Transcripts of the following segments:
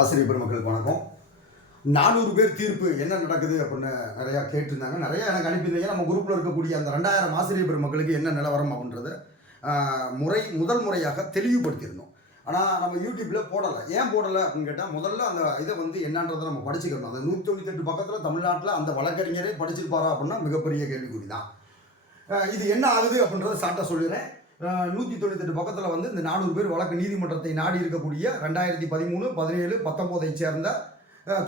ஆசிரியர் பெருமக்களுக்கு வணக்கம். நானூறு பேர் தீர்ப்பு என்ன நடக்குது அப்படின்னு நிறையா கேட்டிருந்தாங்க. நிறையா எனக்கு அனுப்பியிருந்தீங்க. நம்ம குரூப்பில் இருக்கக்கூடிய அந்த ரெண்டாயிரம் ஆசிரியர் பெருமக்களுக்கு என்ன நிலவரம் அப்படின்றத முறை முதல் முறையாக தெளிவுபடுத்தியிருந்தோம். ஆனால் நம்ம யூடியூப்பில் போடலை. ஏன் போடலை அப்படின்னு கேட்டால் முதல்ல அந்த இதை வந்து என்னன்றதை நம்ம படிச்சுக்கணும். அந்த நூற்றி தொண்ணூத்தெட்டு பக்கத்தில் தமிழ்நாட்டில் அந்த வழக்கறிஞரே படிச்சிருப்பாரா அப்படின்னா மிகப்பெரிய கேள்விக்குறி தான். இது என்ன ஆகுது அப்படின்றத சாட்டை சொல்லிடுறேன். நூற்றி தொண்ணூத்தெட்டு பக்கத்தில் வந்து இந்த நானூறு பேர் வழக்கு நீதிமன்றத்தை நாடி இருக்கக்கூடிய ரெண்டாயிரத்தி பதிமூணு பதினேழு பத்தொம்போதை சேர்ந்த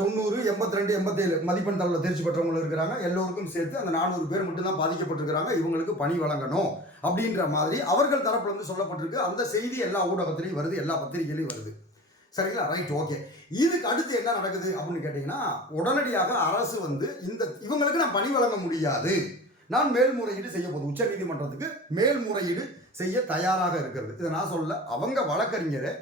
தொண்ணூறு எண்பத்தி ரெண்டு எண்பத்தேழு மதிப்பெண் தளவில் தேர்ச்சி பெற்றவங்களும் இருக்கிறாங்க. எல்லோருக்கும் சேர்த்து அந்த நானூறு பேர் மட்டும்தான் பாதிக்கப்பட்டிருக்கிறாங்க. இவங்களுக்கு பணி வழங்கணும் அப்படின்ற மாதிரி அவர்கள் தரப்புல வந்து சொல்லப்பட்டிருக்கு. அந்த செய்தி எல்லா ஊடகத்திலையும் வருது எல்லா பத்திரிகையிலையும் வருது. சரிங்களா? ரைட் ஓகே இதுக்கு அடுத்து என்ன நடக்குது அப்படின்னு கேட்டிங்கன்னா உடனடியாக அரசு வந்து இந்த இவங்களுக்கு நான் பணி வழங்க முடியாது. நான் மேல்முறையீடு செய்ய போது உச்ச நீதிமன்றத்துக்கு மேல்முறையீடு செய்ய தயாராக இருக்கிறது. இதை நான் சொல்ல அவங்க வழக்கறிஞரே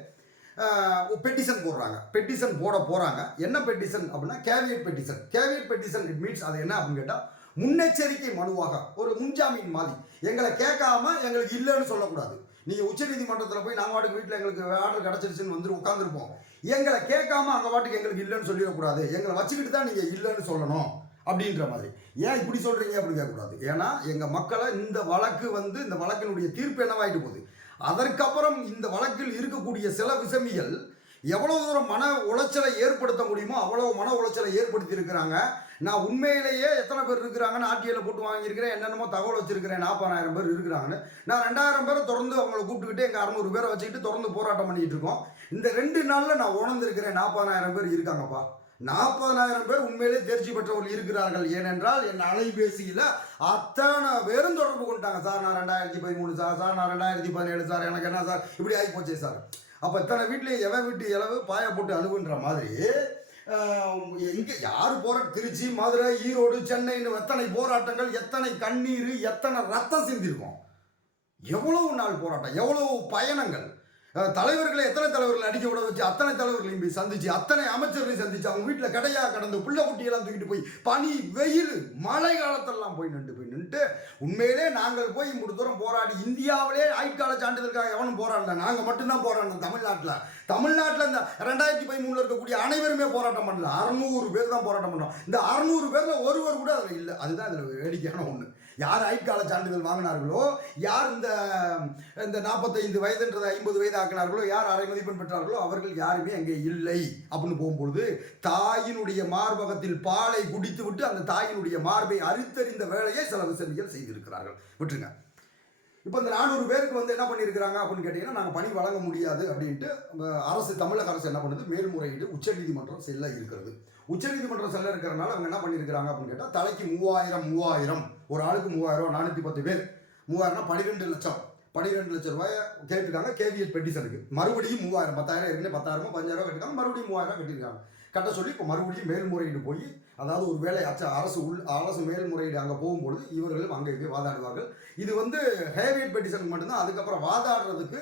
பெட்டிஷன் போடுறாங்க. பெட்டிஷன் போட போகிறாங்க என்ன பெட்டிஷன் அப்படின்னா caveat petition caveat petition it means அது என்ன அப்படின்னு கேட்டால் முன்னெச்சரிக்கை மனுவாக. ஒரு முன்ஜாமீன் மாதிரி. எங்களை கேட்காம எங்களுக்கு இல்லைன்னு சொல்லக்கூடாது. நீங்கள் உச்சநீதிமன்றத்தில் போய் நாங்கள் வாட்டுக்கு வீட்டில் எங்களுக்கு ஆர்டர் கிடச்சிருச்சுன்னு வந்து உட்காந்துருப்போம் எங்களை கேட்காம அங்கே வாட்டுக்கு எங்களுக்கு இல்லைன்னு சொல்லிடக்கூடாது. எங்களை வச்சுக்கிட்டு தான் நீங்கள் இல்லைன்னு சொல்லணும். அப்படின்ற மாதிரி. ஏன் இப்படி சொல்கிறீங்க அப்படி கேட்கக்கூடாது. ஏன்னா எங்கள் மக்களை இந்த வழக்கு வந்து இந்த வழக்கினுடைய தீர்ப்பு என்னவாயிட்டு போகுது? அதற்கப்புறம் இந்த வழக்கில் இருக்கக்கூடிய சில விசமிகள் எவ்வளோ தூரம் மன உளைச்சலை ஏற்படுத்த முடியுமோ அவ்வளோ மன உளைச்சலை ஏற்படுத்தி இருக்கிறாங்க. நான் உண்மையிலேயே எத்தனை பேர் இருக்கிறாங்கன்னு ஆர்டிஐயில் போட்டு வாங்கியிருக்கிறேன் என்னென்னமோ தகவல் வச்சிருக்கிறேன் நாற்பதாயிரம் பேர் இருக்கிறாங்கன்னு. நான் ரெண்டாயிரம் பேரை தொடர்ந்து அவங்கள கூப்பிட்டுக்கிட்டு எங்கள் அறநூறு பேரை வச்சுக்கிட்டு தொடர்ந்து போராட்டம் பண்ணிகிட்டு இருக்கோம். இந்த ரெண்டு நாளில் நான் உணர்ந்திருக்கிறேன் நாற்பதாயிரம் பேர் இருக்காங்கப்பா. நாற்பதாயிரம் பேர் உண்மையிலே தேர்ச்சி பெற்றவர்கள் இருக்கிறார்கள். ஏனென்றால் என் அலைபேசியில் அத்தனை பேரும் தொடர்பு கொண்டாங்க. சார் நான் ரெண்டாயிரத்தி பதிமூணு சார் சார் நான் ரெண்டாயிரத்தி பதினேழு சார் எனக்கு என்ன சார்? இப்படி ஆகி போச்சே சார். அப்போ இத்தனை வீட்லேயும் எவன் வீட்டு இளவு? பாய போட்டு அழுகுன்ற மாதிரி எங்கே யார் போகிற திருச்சி மதுரை ஈரோடு சென்னைன்னு எத்தனை போராட்டங்கள் எத்தனை கண்ணீர் எத்தனை ரத்தம் சிந்திருக்கோம். எவ்வளவு நாள் போராட்டம் எவ்வளவு பயணங்கள் தலைவர்களை எத்தனை தலைவர்களை அடிக்க விட வச்சு அத்தனை தலைவர்களையும் போய் சந்திச்சு அத்தனை அமைச்சர்களையும் சந்திச்சு அவங்க வீட்டில் கடையாக கடந்து புள்ள குட்டியெல்லாம் தூக்கிட்டு போய் பனி வெயில் மழை காலத்தெல்லாம் போய் நின்று போய் நின்றுட்டு உண்மையிலே நாங்கள் போய் இம்புட்டு தூரம் போராடி இந்தியாவிலே ஆயுட்கால சான்றிதழ்காக எவனும் போராடல. நாங்கள் மட்டும்தான் போராடணும் தமிழ்நாட்டில். தமிழ்நாட்டில் இந்த ரெண்டாயிரத்தி பதிமூணில் இருக்கக்கூடிய அனைவருமே போராட்டம் பண்ணல. அறநூறு பேர் தான் போராட்டம் பண்ணோம். இந்த அறநூறு பேரில் ஒருவர் கூட அதில் இல்லை. அதுதான் இதில் வேடிக்கையான ஒன்று யார் ஐக்கால சான்றிதழ் வாங்கினார்களோ யார் இந்த இந்த நாற்பத்தைந்து வயதுன்றது ஐம்பது வயது ஆக்கினார்களோ யார் அரை மதிப்பெண் பெற்றார்களோ அவர்கள் யாருமே அங்கே இல்லை. அப்படின்னு போகும்பொழுது தாயினுடைய மார்பகத்தில் பாலை குடித்து விட்டு அந்த தாயினுடைய மார்பை அறுத்தறிந்த வேலையை சில விசமிகள் செய்திருக்கிறார்கள். விட்டுருங்க. இப்போ இந்த நானூறு பேருக்கு வந்து என்ன பண்ணியிருக்கிறாங்க அப்படின்னு கேட்டிங்கன்னா நாங்கள் பணி வழங்க முடியாது அப்படின்ட்டு அரசு தமிழக அரசு என்ன பண்ணுது? மேல்முறையீடு உச்சநீதிமன்றம் செல்ல இருக்கிறது. உச்சநீதிமன்றம் செல்ல இருக்கிறனால அவங்க என்ன பண்ணியிருக்கிறாங்க அப்படின்னு கேட்டால் தலைக்கு மூவாயிரம் மூவாயிரம். ஒரு ஆளுக்கு மூவாயிரம் நானூற்றி பத்து பேர். மூவாயிரம்னா பன்னிரெண்டு லட்சம். பன்னிரெண்டு லட்சம் ரூபாய் கேட்டுருக்காங்க கேவிஎட் பெட்டிஷனுக்கு. மறுபடியும் மூவாயிரம் பத்தாயிரம் ஏற்கனவே பத்தாயிரமோ பதினாயிரம் கட்டிருக்காங்க மறுபடியும் மூவாயிரம் கட்டியிருக்காங்க கட்ட சொல்லி இப்போ மறுபடியும் மேல்முறையீடு போய் அதாவது ஒரு வேலை அச்ச அரசு உள் அரசு மேல்முறையீடு அங்கே போகும்பொழுது இவர்களும் அங்கே போய் வாதாடுவார்கள். இது வந்து ஹேவியட் பெட்டிஷனுக்கு மட்டும்தான் அதுக்கப்புறம் வாதாடுறதுக்கு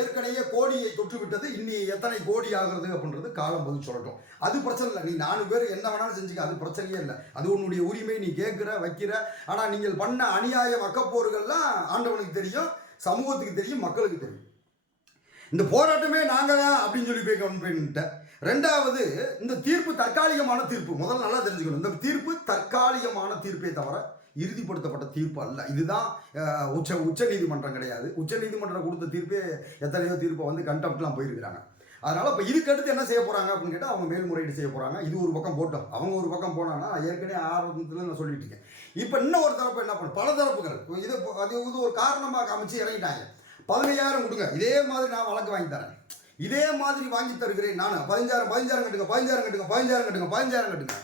ஏற்கனவே கோடியை தொற்று விட்டது இன்னி எத்தனை கோடி ஆகுறது அப்படின்றது காலம் பதில் சொல்லட்டும். அது பிரச்சனை இல்லை. நீ நாலு பேர் என்ன வேணாலும் செஞ்சுக்க அது பிரச்சனையே இல்லை. அது உன்னுடைய உரிமை நீ கேட்குற வைக்கிற. ஆனால் நீங்கள் பண்ண அநியாயம் அக்கப்போர்கள்லாம் ஆண்டவனுக்கு தெரியும் சமூகத்துக்கு தெரியும் மக்களுக்கு தெரியும். இந்த போராட்டமே நாங்கள் தான் அப்படின்னு சொல்லி போய் கம்ப்ளைண்ட்டேன் ரெண்டாவது இந்த தீர்ப்பு தற்காலிகமான தீர்ப்பு. முதல்ல நல்லா தெரிஞ்சுக்கணும். இந்த தீர்ப்பு தற்காலிகமான தீர்ப்பே தவிர இறுதிப்படுத்தப்பட்ட தீர்ப்பு அல்ல. இதுதான் உச்ச உச்ச நீதிமன்றம் கிடையாது. உச்ச நீதிமன்றம் கொடுத்த தீர்ப்பே எத்தனையோ தீர்ப்பை வந்து கண்டெப்ட்லாம் போயிருக்கிறாங்க. அதனால் இப்போ இதுக்கடுத்து என்ன செய்ய போகிறாங்க அப்படின்னு கேட்டால் அவங்க மேல்முறையீடு செய்ய போகிறாங்க இது ஒரு பக்கம் போட்டோம். அவங்க ஒரு பக்கம் போனாங்கன்னா ஏற்கனவே ஆரம்பத்தில் நான் சொல்லிட்டு இருக்கேன். இப்போ இன்னும் ஒரு தரப்பு என்ன பண்ணும் பல தரப்புகள். இது அது இது ஒரு காரணமாக அமைச்சு இறங்கிட்டாங்க. பதினையாயிரம் கொடுங்க. இதே மாதிரி நான் வழக்கு வாங்கி தரேன். இதே மாதிரி வாங்கி தருகிறேன் நான். பதினஞ்சாயிரம் பதினஞ்சாயிரம் கட்டுங்க பதினஞ்சாயிரம் கட்டுங்க பதினஞ்சாயிரம் கட்டுங்க பதினஞ்சாயிரம் கட்டுங்க.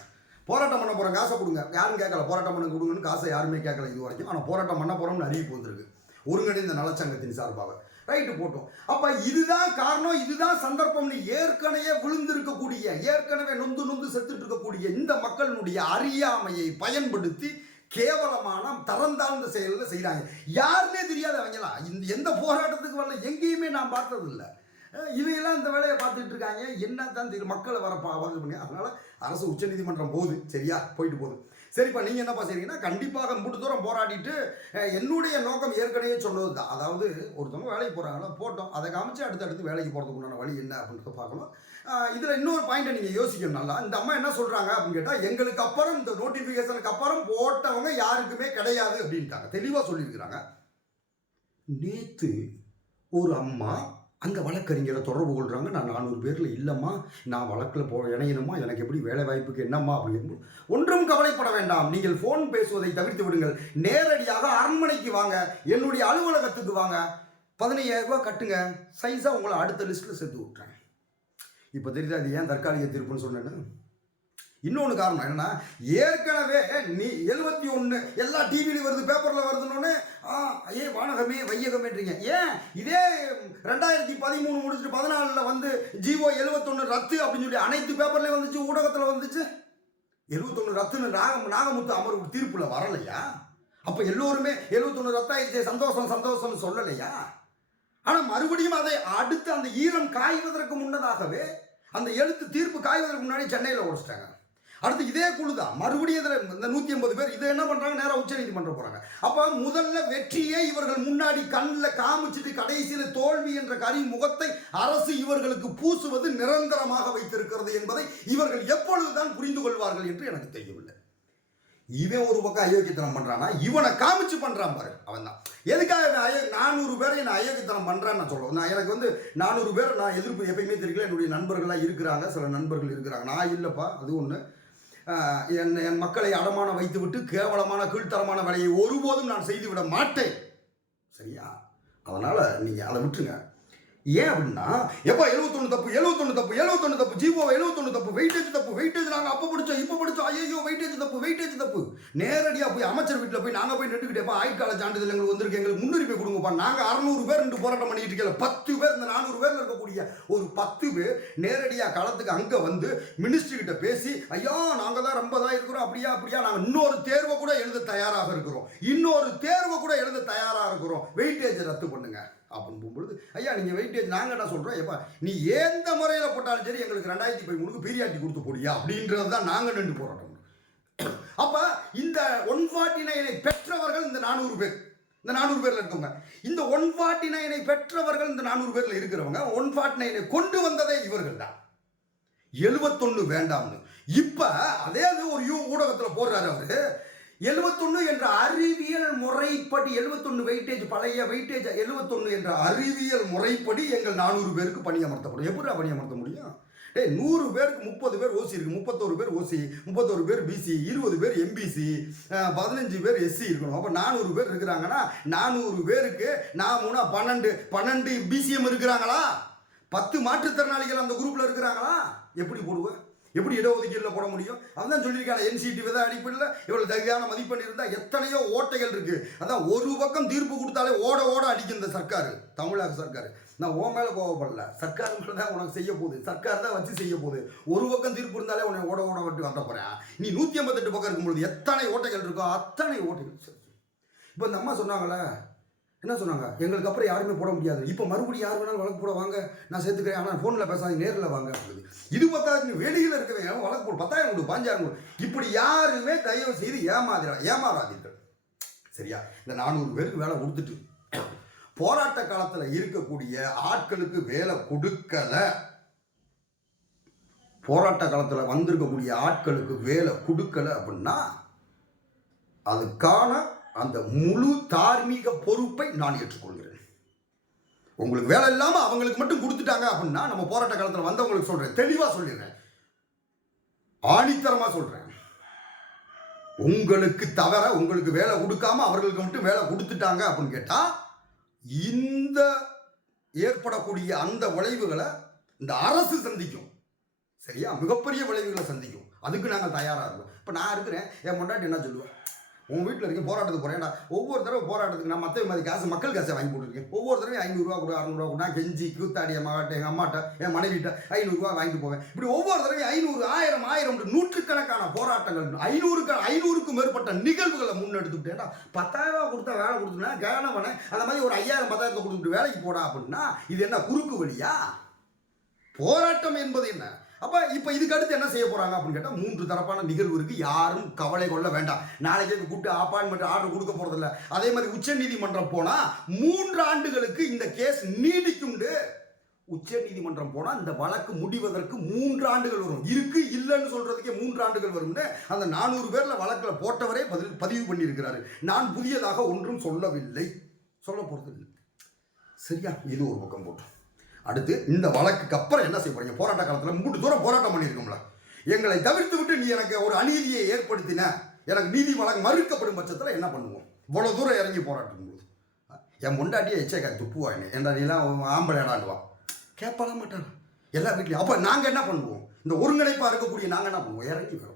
போராட்டம் பண்ண போகிறோம் காசை கொடுங்க. யாரும் கேட்கல போராட்டம் பண்ண கொடுங்கன்னு காசை யாருமே கேட்கல இது வரைக்கும். ஆனால் போராட்டம் பண்ண போகிறோம்னு அறிவிப்பு வந்திருக்கு. ஒருங்கிணைந்த நலச்சங்கத்தின் சார்பாக. ரைட்டு போட்டோம். அப்போ இதுதான் காரணம் இதுதான் சந்தர்ப்பம்னு ஏற்கனவே விழுந்திருக்கக்கூடிய ஏற்கனவே நொந்து நொந்து செத்துட்டு இருக்கக்கூடிய இந்த மக்களினுடைய அறியாமையை பயன்படுத்தி கேவலமான தரந்தாழ்ந்த செயலில் செய்கிறாங்க யாருன்னே தெரியாது அவங்களாம் இந்த எந்த போராட்டத்துக்கு வரல எங்கேயுமே நான் பார்த்ததில்லை. இல்லை இவையெல்லாம் இந்த வேலையை பார்த்துட்டு இருக்காங்க. என்ன தான் தெரியும் மக்களை வர பாது பண்ணி அதனால அரசு உச்சநீதிமன்றம் போகுது. சரியா? போயிட்டு போகுது. சரிப்பா நீங்கள் என்னப்பா செய்றீங்கன்னா கண்டிப்பாக மூட்டு தூரம் போராடிட்டு என்னுடைய நோக்கம் ஏற்கனவே சொன்னது தான் அதாவது ஒருத்தவங்க வேலைக்கு போகிறாங்களோ போட்டோம். அதை காமிச்சு அடுத்தடுத்து வேலைக்கு போகிறதுக்கு உண்டான வழி என்ன அப்படின்றத பார்க்கணும். இதில் இன்னொரு பாயிண்ட்டை நீங்கள் யோசிக்கணும் நல்லா. இந்த அம்மா என்ன சொல்கிறாங்க அப்படின்னு கேட்டால் எங்களுக்கு அப்புறம் இந்த நோட்டிஃபிகேஷனுக்கு அப்புறம் போட்டவங்க யாருக்குமே கிடையாது அப்படின்ட்டாங்க. தெளிவாக சொல்லியிருக்கிறாங்க. நேற்று ஒரு அம்மா அங்கே வழக்கறிஞரை தொடர்பு கொள்கிறாங்க நான் நானூறு பேரில் இல்லைம்மா நான் வழக்கில் போ இணையணுமா எனக்கு எப்படி வேலை வாய்ப்புக்கு என்னம்மா அப்படின்னு ஒன்றும் கவலைப்பட வேண்டாம். நீங்கள் ஃபோன் பேசுவதை தவிர்த்து விடுங்கள். நேரடியாக அரண்மனைக்கு வாங்க. என்னுடைய அலுவலகத்துக்கு வாங்க. பதினையாயிரம் ரூபாய் கட்டுங்க. சைஸாக உங்களை அடுத்த லிஸ்ட்டில் சேர்த்து விட்றேன் இப்போ தெரியுதா அது ஏன் தற்காலிக தீர்ப்புன்னு சொன்னேன்னு? இன்னொன்று காரணம் என்னன்னா ஏற்கனவே நீ எழுபத்தி ஒன்று எல்லா டிவிலையும் வருது பேப்பரில் வருதுன்னு ஆ ஏ வானகமே வையகமேன்றீங்க. ஏன்? இதே ரெண்டாயிரத்தி பதிமூணு முடிச்சுட்டு பதினாலில் வந்து ஜிஓ எழுபத்தொன்று ரத்து அப்படின்னு சொல்லி அனைத்து பேப்பர்லேயும் வந்துச்சு ஊடகத்தில் வந்துச்சு. எழுபத்தொன்று ரத்துன்னு நாக நாகமுத்து அமர்வு தீர்ப்பில் வரலையா? அப்போ எல்லோருமே எழுபத்தொன்று ரத்தாயிடுச்சு சந்தோஷம் சந்தோஷம்னு சொல்லலையா? ஆனால் மறுபடியும் அதை அடுத்து அந்த ஈரம் காய்வதற்கு முன்னதாகவே அந்த எழுத்து தீர்ப்பு காய்வதற்கு முன்னாடி சென்னையில் ஓடிச்சிட்டாங்க அடுத்து இதே குழு தான் மறுபடியும் இதில் இந்த நூற்றி ஐம்பது பேர் இதை என்ன பண்ணுறாங்க நேராக உச்சநீதிமன்றம் போகிறாங்க அப்போ முதல்ல வெற்றியை இவர்கள் முன்னாடி கண்ணில் காமிச்சிட்டு கடைசியில் தோல்வி என்ற கரி முகத்தை அரசு இவர்களுக்கு பூசுவது நிரந்தரமாக வைத்திருக்கிறது என்பதை இவர்கள் எப்பொழுதுதான் புரிந்து கொள்வார்கள் என்று எனக்கு தெரியவில்லை. இவன் ஒரு பக்கம் அயோக்கியத்தனம் பண்ணுறானா இவனை காமிச்சு பண்ணுறான் பாரு அவன் தான் எதுக்காக நான் அயோ நானூறு பேரை நான் அயோக்கியத்தனம் பண்ணுறான்னு நான் சொல்லுவேன் நான் எனக்கு வந்து நானூறு பேர் நான் எதிர்ப்பு எப்பயுமே தெரியல என்னுடைய நண்பர்களாக இருக்கிறாங்க சில நண்பர்கள் இருக்கிறாங்க. நான் இல்லைப்பா அது ஒன்று என் என் மக்களை அடமானம் வைத்துவிட்டு கேவலமான கீழ்த்தரமான வேலையை ஒருபோதும் நான் செய்துவிட மாட்டேன். சரியா? அதனால் நீங்கள் அதை விட்டுருங்க. ஏன் அப்படின்னா எப்போ எழுபத்தொன்று தப்பு எழுபத்தொன்று தப்பு எழுபத்தொன்று தப்பு ஜீவோ எழுபத்தொன்று தப்பு வெயிட்டேஜ் தப்பு வெயிட்டேஜ் நாங்கள் அப்போ படித்தோம் இப்போ படித்தோம் ஐயோ வெயிட்டேஜ் தப்பு வெயிட்டேஜ் தப்பு. நேரடியாக போய் அமைச்சர் வீட்டில் போய் நாங்கள் போய் நின்றுக்கிட்டேப்பா ஆயுட்கால சான்றிதழ் எங்களுக்கு வந்திருக்கு எங்களுக்கு முன்னுரிமை கொடுங்கப்பா. நாங்கள் அறநூறு பேர் ரெண்டு போராட்டம் பண்ணிட்டு இருக்கல. பத்து பேர் இந்த நானூறு பேர் இருக்கக்கூடிய ஒரு பத்து பேர் நேரடியாக காலத்துக்கு அங்கே வந்து மினிஸ்ட்ரி கிட்ட பேசி ஐயா நாங்கள் தான் ரொம்ப தான் இருக்கிறோம் அப்படியா அப்படியா. நாங்கள் இன்னொரு தேர்வை கூட எழுத தயாராக இருக்கிறோம். இன்னொரு தேர்வை கூட எழுத தயாராக இருக்கிறோம். வெயிட்டேஜ் ரத்து பண்ணுங்கள் அப்படின்னு போகும்பொழுது ஐயா நீங்கள் வெயிட்டேஜ் நாங்கள் என்ன சொல்கிறோம் ஏப்பா நீ எந்த முறையில் போட்டாலும் சரி எங்களுக்கு ரெண்டாயிரத்தி பதிமூணுக்கு பீரியாட்டி கொடுத்து போடியா அப்படின்றது தான் நாங்கள் நின்று போராட்டம். அப்போ இந்த ஒன் ஃபார்ட்டி நைனை பெற்றவர்கள் இந்த நானூறு பேர். இந்த நானூறு பேரில் இருக்கவங்க. இந்த ஒன் ஃபார்ட்டி நைனை பெற்றவர்கள் இந்த நானூறு பேரில் இருக்கிறவங்க ஒன் ஃபார்ட்டி நைனை கொண்டு வந்ததே இவர்கள் தான். எழுபத்தொன்று வேண்டாம்னு. இப்போ அதே ஒரு யூ ஊடகத்தில் போடுறாரு அவரு. எழுபத்தொன்று என்ற அறிவியல் முறைப்படி எழுபத்தொன்னு வெயிட்டேஜ் பழைய வெயிட்டேஜ் எழுபத்தொன்று என்ற அறிவியல் முறைப்படி எங்கள் நானூறு பேருக்கு பணியமர்த்தப்படும் எப்படி பணியமர்த்த முடியும்? டேய் நூறு பேருக்கு முப்பது பேர் ஓசி இருக்கு. முப்பத்தோரு பேர் ஓசி முப்பத்தோரு பேர் பிசி இருபது பேர் எம்பிசி பதினஞ்சு பேர் எஸ்சி இருக்கணும். அப்போ நானூறு பேர் இருக்கிறாங்கன்னா நானூறு பேருக்கு நான் மூணா பன்னெண்டு பன்னெண்டு பிசிஎம் இருக்கிறாங்களா? பத்து மாற்றுத்திறனாளிகள் அந்த குரூப்பில் இருக்கிறாங்களா? எப்படி போடுவேன் எப்படி இடஒதுக்கீடுல போட முடியும்? அதான் சொல்லியிருக்காங்க என்சிடி வித அடிப்படையில் இவ்வளவு தகுதியான மதிப்பெண் இருந்தால் எத்தனையோ ஓட்டைகள் இருக்கு. அதான் ஒரு பக்கம் தீர்ப்பு கொடுத்தாலே ஓட ஓட அடிக்கும் இந்த சர்க்கார் தமிழக சர்க்கார். நான் ஓ மேலே கோவப்படல. சர்க்கார் தான் உனக்கு செய்ய போகுது. சர்க்கார் தான் வச்சு செய்ய போகுது. ஒரு பக்கம் தீர்ப்பு இருந்தாலே உன்னை ஓட ஓட விட்டு வந்த போறேன் நீ நூற்றி ஐம்பத்தெட்டு பக்கம் இருக்கும்பொழுது எத்தனை ஓட்டைகள் இருக்கோ அத்தனை ஓட்டைகள். இப்போ இந்த அம்மா சொன்னாங்களே என்ன சொன்னாங்க? எங்களுக்கு அப்புறம் யாருமே போட முடியாது. இப்போ மறுபடியும் யார் வேணாலும் வழக்கு போட வாங்க. நான் சேர்த்துக்கிறேன். ஆனால் ஃபோனில் பேசாதீங்க நேரில் வாங்க அப்படின்னு. இது பத்தாது நீ வெளியில் இருக்கிறவங்க வழக்கு போடு? பத்தாயிரம் கொடு பாஞ்சாயிரம் கொடு. இப்படி யாருமே தயவு செய்து ஏமாதிரா ஏமாறாதீர்கள். சரியா? இந்த நானூறு பேருக்கு வேலை கொடுத்துட்டு போராட்ட காலத்தில் இருக்கக்கூடிய ஆட்களுக்கு வேலை கொடுக்கலை. போராட்ட காலத்தில் வந்திருக்கக்கூடிய ஆட்களுக்கு வேலை கொடுக்கலை அப்படின்னா அதுக்கான அந்த முழு தார்மீக பொறுப்பை நான் ஏற்றுக்கொள்கிறேன். உங்களுக்கு வேலை இல்லாமல் அவங்களுக்கு மட்டும் கொடுத்துட்டாங்க அப்படின்னா நம்ம போராட்ட காலத்தில் வந்தவங்களுக்கு சொல்கிறேன் தெளிவாக சொல்லிடுறேன். ஆணித்தரமாக சொல்கிறேன் உங்களுக்கு தவிர உங்களுக்கு வேலை கொடுக்காம அவர்களுக்கு மட்டும் வேலை கொடுத்துட்டாங்க அப்படின்னு கேட்டால் இந்த ஏற்படக்கூடிய அந்த விளைவுகளை இந்த அரசு சந்திக்கும். சரியா? மிகப்பெரிய விளைவுகளை சந்திக்கும். அதுக்கு நாங்கள் தயாராக இருக்கோம். இப்போ நான் இருக்கிறேன். என் முன்னாடி என்ன சொல்லுவேன் உன் வீட்டில் இருக்க போராட்டத்துக்கு போகிறேன்டா ஒவ்வொரு தடவை போராட்டத்துக்கு நான் மற்ற மாதிரி காசு மக்கள் காசை வாங்கி போட்டுருக்கேன். ஒவ்வொரு தடவையும் ஐநூறுரூவா கொடு அறநூறுவா கொடு. நான் கெஞ்சி கூத்தாடி என் எங்கள் அம்மாட்ட என் மனைவிட்ட ஐநூறுரூவா வாங்கிட்டு போவேன். இப்படி ஒவ்வொரு தடவையும் ஐநூறு ஆயிரம் ஆயிரம் நூற்றுக்கணக்கான போராட்டங்கள் ஐநூறுக்கு ஐநூறுக்கும் மேற்பட்ட நிகழ்வுகளை முன்னெடுத்துக்கிட்டேன்டா பத்தாயிரம் ரூபா கொடுத்தா வேலை கொடுத்துனா கேனவனே அந்த மாதிரி ஒரு ஐயாயிரம் பத்தாயிரத்தை கொடுத்துட்டு வேலைக்கு போடா அப்படின்னா இது என்ன குறுக்கு வழியா? போராட்டம் என்பது என்ன? அப்போ இப்போ இதுக்கு அடுத்து என்ன செய்ய போகிறாங்க அப்படின்னு கேட்டால் மூன்று தரப்பான நிகழ்வு இருக்குது யாரும் கவலை கொள்ள வேண்டாம். நாளைக்கு கூப்பிட்டு அப்பாயின்மெண்ட் ஆர்டர் கொடுக்க போகிறதில்ல அதே மாதிரி உச்சநீதிமன்றம் போனால் மூன்று ஆண்டுகளுக்கு இந்த கேஸ் நீடிக்குண்டு உச்ச நீதிமன்றம் போனால் இந்த வழக்கு முடிவதற்கு மூன்று ஆண்டுகள் வரும். இருக்கு இல்லைன்னு சொல்றதுக்கே மூன்று ஆண்டுகள் வரும்னு அந்த நானூறு பேரில் வழக்கில் போட்டவரே பதில் பதிவு பண்ணியிருக்கிறாரு. நான் புதியதாக ஒன்றும் சொல்லவில்லை. சொல்ல போகிறது இல்லை. சரியா? இது ஒரு பக்கம் போட்டோம். அடுத்து இந்த வழக்குக்கு அப்புறம் என்ன செய்ய போறீங்க? போராட்ட காலத்தில் மூன்று தூரம் போராட்டம் பண்ணியிருக்கோம்ல. எங்களை தவிர்த்து விட்டு நீ எனக்கு ஒரு அநீதியை ஏற்படுத்தின எனக்கு நீதி வழங்க மறுக்கப்படும் பட்சத்தில் என்ன பண்ணுவோம்? இவ்வளோ தூரம் இறங்கி போராட்டும் போது. என் முண்டாட்டியே எச்சேக்கா துப்புவாங்க. ஏன்டா நீலாம் ஆம்பளை இடாண்டுவான் கேட்பாள மாட்டான் எல்லா வீட்லையும். அப்போ நாங்கள் என்ன பண்ணுவோம்? இந்த ஒருங்கிணைப்பாக இருக்கக்கூடிய நாங்கள் என்ன பண்ணுவோம்? இறங்கி வரோம்.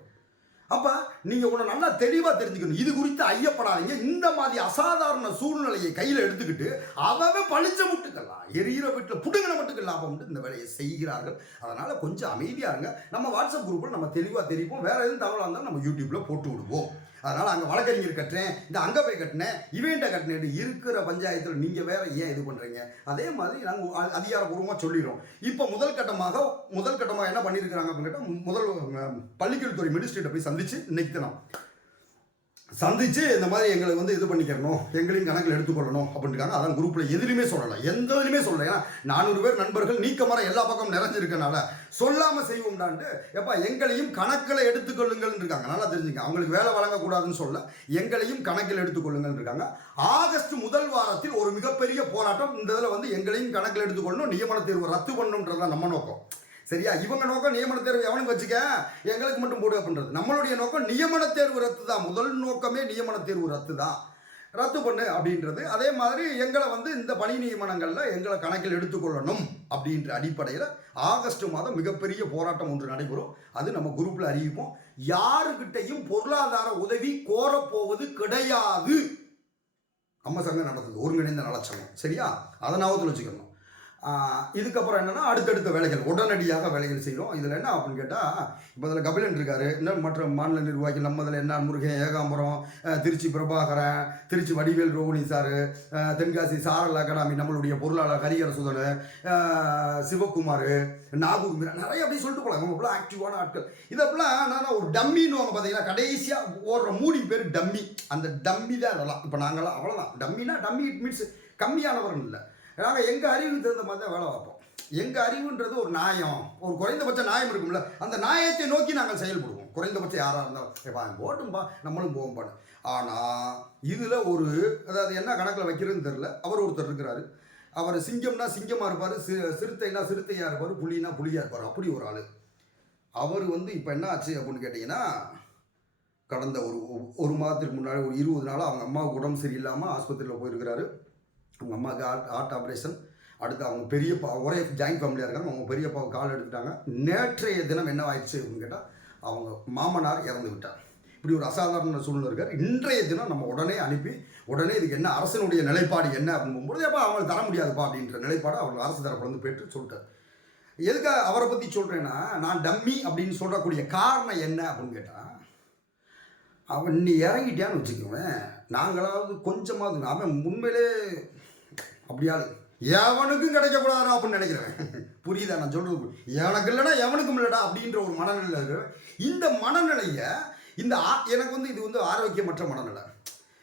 அப்போ நீங்கள் உன்னை நல்லா தெளிவாக தெரிஞ்சுக்கணும். இது குறித்து ஐயப்படாதீங்க. இந்த மாதிரி அசாதாரண சூழ்நிலையை கையில் எடுத்துக்கிட்டு அவவே பழிச்ச முட்டுக்கலாம் எரியிற வீட்டில் புடுங்கின மட்டுக்கு லாபம் இந்த வேலையை செய்கிறார்கள். அதனால் கொஞ்சம் அமைதியாக இருங்க. நம்ம வாட்ஸ்அப் குரூப்பில் நம்ம தெளிவாக தெரிவிப்போம் வேறு எதுவும் தகவலாக இருந்தாலும் நம்ம யூடியூப்பில் போட்டு விடுவோம். அதனால் அங்கே வழக்கறிஞர் கட்டுறேன் இந்த அங்கே போய் கட்டினேன் இவன்ட்ட கட்டினேன். இருக்கிற பஞ்சாயத்தில் நீங்கள் வேற ஏன் இது பண்ணுறீங்க அதே மாதிரி நாங்கள் அதிகாரபூர்வமாக சொல்லிடுறோம். இப்போ முதல் கட்டமாக முதல் கட்டமாக என்ன பண்ணியிருக்கிறாங்க அப்படின்னு கேட்டால் முதல் பள்ளிக்கல்வித்துறை மினிஸ்ட்ரிட்ட போய் சந்திச்சு இன்னைக்கு சந்தித்து சந்திச்சு இந்த மாதிரி எங்களை வந்து இது பண்ணிக்கிறணும் எங்களையும் கணக்கில் எடுத்துக்கொள்ளணும் அப்படின்றாங்க அதான் குரூப்பில் எதுலையுமே சொல்லலை. எந்த இதுலையுமே சொல்லலை. ஏன்னா நானூறு பேர் நண்பர்கள் நீக்கமர எல்லா பக்கம் நிறைஞ்சிருக்கனால சொல்லாமல் செய்வோம்டான்ட்டு எப்பா எங்களையும் கணக்கில் எடுத்துக்கொள்ளுங்கள்னு இருக்காங்க நல்லா தெரிஞ்சுங்க. அவங்களுக்கு வேலை வழங்கக்கூடாதுன்னு சொல்ல எங்களையும் கணக்கில் எடுத்துக்கொள்ளுங்கள் இருக்காங்க ஆகஸ்ட் முதல் வாரத்தில் ஒரு மிகப்பெரிய போராட்டம் இந்த இதில் வந்து எங்களையும் கணக்கில் எடுத்துக்கொள்ளணும் நியமன தேர்வு ரத்து பண்ணணுன்றது தான் நம்ம நோக்கம். சரியா? இவங்க நோக்கம் நியமன தேர்வு எவனுக்கு வச்சுக்க? எங்களுக்கு மட்டும் போடு அப்படின்றது நம்மளுடைய நோக்கம் நியமன தேர்வு ரத்து தான். முதல் நோக்கமே நியமன தேர்வு ரத்து தான். ரத்து பண்ணு அப்படின்றது. அதே மாதிரி எங்களை வந்து இந்த பணி நியமனங்களில் எங்களை கணக்கில் எடுத்துக்கொள்ளணும் அப்படின்ற அடிப்படையில் ஆகஸ்ட் மாதம் மிகப்பெரிய போராட்டம் ஒன்று நடைபெறும். அது நம்ம குரூப்பில் அறிவிப்போம். யாருக்கிட்டையும் பொருளாதார உதவி கோரப்போவது கிடையாது. நம்ம சங்கம் நடந்தது ஒருங்கிணைந்த நலச்சங்கம். சரியா? அதை ஞாபகத்தில் வச்சுக்கணும். இதுக்கப்புறம் என்னென்னா அடுத்தடுத்த வேலைகள் உடனடியாக வேலைகள் செய்கிறோம் இதில் என்ன அப்படின்னு கேட்டால் இப்போ இதில் கபிலன் இருக்கார். இன்னும் மற்ற மாநில நிர்வாகிகள் நம்ம இதில் என்ன முருகன் ஏகாம்பரம் திருச்சி பிரபாகரன் திருச்சி வடிவேல் ரோகிணி சார் தென்காசி சாரல் அகாடமி நம்மளுடைய பொருளாளர் ஹரிகர சுதன் சிவகுமார் நாகூர் மீரா நிறைய அப்படி சொல்லிட்டு போகலாம் அவங்க இவ்வளோ ஆக்டிவான ஆட்கள். இதெல்லாம் நான் ஒரு டம்மின்னு அவங்க பார்த்தீங்கன்னா கடைசியாக ஓடுற மூடி பேர் டம்மி. அந்த டம்மி தான் அதெல்லாம் இப்போ நாங்களாம் அவ்வளோதான் டம்மினா டம்மி இட் மீன்ஸ் கம்மியானவர்கள் இல்லை. நாங்கள் எங்கள் அறிவுக்கு தகுந்த மாதிரி தான் வேலை பார்ப்போம். எங்கள் அறிவுன்றது ஒரு நியாயம் ஒரு குறைந்தபட்ச நியாயம் இருக்கும்ல. அந்த நியாயத்தை நோக்கி நாங்கள் செயல்படுவோம். குறைந்தபட்சம் யாராக இருந்தாலும் ஏப்பா போட்டும்பா. நம்மளும் போவோம் பாடு ஆனால் இதில் ஒரு அதாவது என்ன கணக்கில் வைக்கிறதுன்னு தெரில அவர் ஒருத்தர் இருக்கிறாரு. அவர் சிங்கம்னா சிங்கமாக இருப்பார். சி சிறுத்தைனா சிறுத்தையாக இருப்பார். புலினா புலியாக இருப்பார். அப்படி ஒரு ஆள். அவர் வந்து இப்போ என்ன ஆச்சு அப்படின்னு கேட்டிங்கன்னா கடந்த ஒரு ஒரு மாதத்துக்கு முன்னாடி ஒரு இருபது நாளாக அவங்க அம்மாவுக்கு உடம்பு சரியில்லாமல் ஆஸ்பத்திரியில் போயிருக்கிறாரு. அவங்க அம்மாவுக்கு ஹார்ட் ஹார்ட் ஆப்ரேஷன் அடுத்து அவங்க பெரியப்பா ஒரே ஜாயின்ட் ஃபேமிலியாக இருக்காங்க. அவங்க பெரியப்பா கால் எடுத்துட்டாங்க. நேற்றைய தினம் என்ன ஆயிடுச்சு அப்படின்னு கேட்டால் அவங்க மாமனார் இறந்து விட்டார். இப்படி ஒரு அசாதாரண சூழ்நிலை இருக்கார். இன்றைய தினம் நம்ம உடனே அனுப்பி உடனே இதுக்கு என்ன அரசனுடைய நிலைப்பாடு என்ன அப்படின்னு போகும்போது எப்போ அவங்களுக்கு தர முடியாதுப்பா அப்படின்ற நிலைப்பாடு அவங்க அரசு தரப்புலேருந்து பெற்று சொல்லிட்டார். எதுக்காக அவரை பற்றி சொல்கிறேன்னா நான் டம்மி அப்படின்னு சொல்லக்கூடிய காரணம் என்ன அப்படின்னு கேட்டால் அவன் நீ இறங்கிட்டியான்னு வச்சுக்கோவேன் நாங்களாவது கொஞ்சமாவது அவன் உண்மையிலே அப்படியாது. எவனுக்கும் கிடைக்கக்கூடாதா அப்படின்னு நினைக்கிறேன் புரியுதா? நான் சொல்றது எனக்கு இல்லைனா எவனுக்கும் இல்லைடா அப்படின்ற ஒரு மனநிலை இருக்கிறேன் இந்த மனநிலையை இந்த ஆ- எனக்கு வந்து இது வந்து ஆரோக்கியமற்ற மனநிலை.